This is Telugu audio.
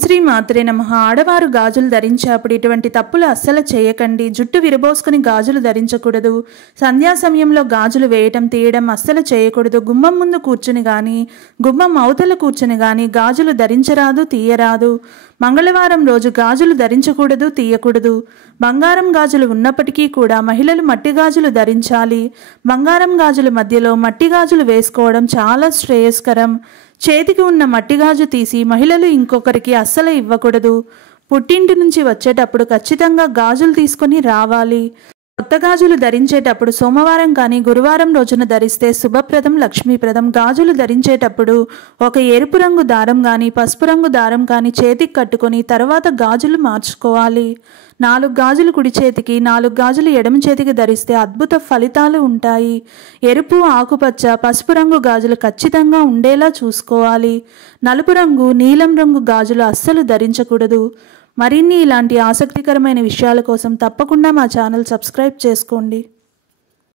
శ్రీ మాత్రే నమః. ఆడవారు గాజులు ధరించేప్పుడు ఇటువంటి తప్పులు అస్సలు చేయకండి. జుట్టు విరబోసుకుని గాజులు ధరించకూడదు. సంధ్యా సమయంలో గాజులు వేయటం తీయడం అస్సలు చేయకూడదు. గుమ్మం ముందు కూర్చుని కానీ గుమ్మం అవతల కూర్చుని కానీ గాజులు ధరించరాదు, తీయరాదు. మంగళవారం రోజు గాజులు ధరించకూడదు, తీయకూడదు. బంగారం గాజులు ఉన్నప్పటికీ కూడా మహిళలు మట్టి గాజులు ధరించాలి. బంగారం గాజుల మధ్యలో మట్టి గాజులు వేసుకోవడం చాలా శ్రేయస్కరం. చేతికి ఉన్న మట్టి గాజు తీసి మహిళలు ఇంకొకరికి అస్సలు ఇవ్వకూడదు. పుట్టింటి నుంచి వచ్చేటప్పుడు ఖచ్చితంగా గాజులు తీసుకొని రావాలి. కొత్త గాజులు ధరించేటప్పుడు సోమవారం కానీ గురువారం రోజున ధరిస్తే శుభప్రదం, లక్ష్మీప్రదం. గాజులు ధరించేటప్పుడు ఒక ఎరుపు రంగు దారం కానీ పసుపు రంగు దారం కానీ చేతికి కట్టుకొని తర్వాత గాజులు మార్చుకోవాలి. 4 గాజులు కుడి చేతికి, 4 గాజులు ఎడమ చేతికి ధరిస్తే అద్భుత ఫలితాలు ఉంటాయి. ఎరుపు, ఆకుపచ్చ, పసుపు రంగు గాజులు ఖచ్చితంగా ఉండేలా చూసుకోవాలి. నలుపు రంగు, నీలం రంగు గాజులు అస్సలు ధరించకూడదు. మరిన్ని ఇలాంటి ఆసక్తికరమైన విషయాల కోసం తప్పకుండా మా ఛానల్ సబ్స్క్రైబ్ చేసుకోండి.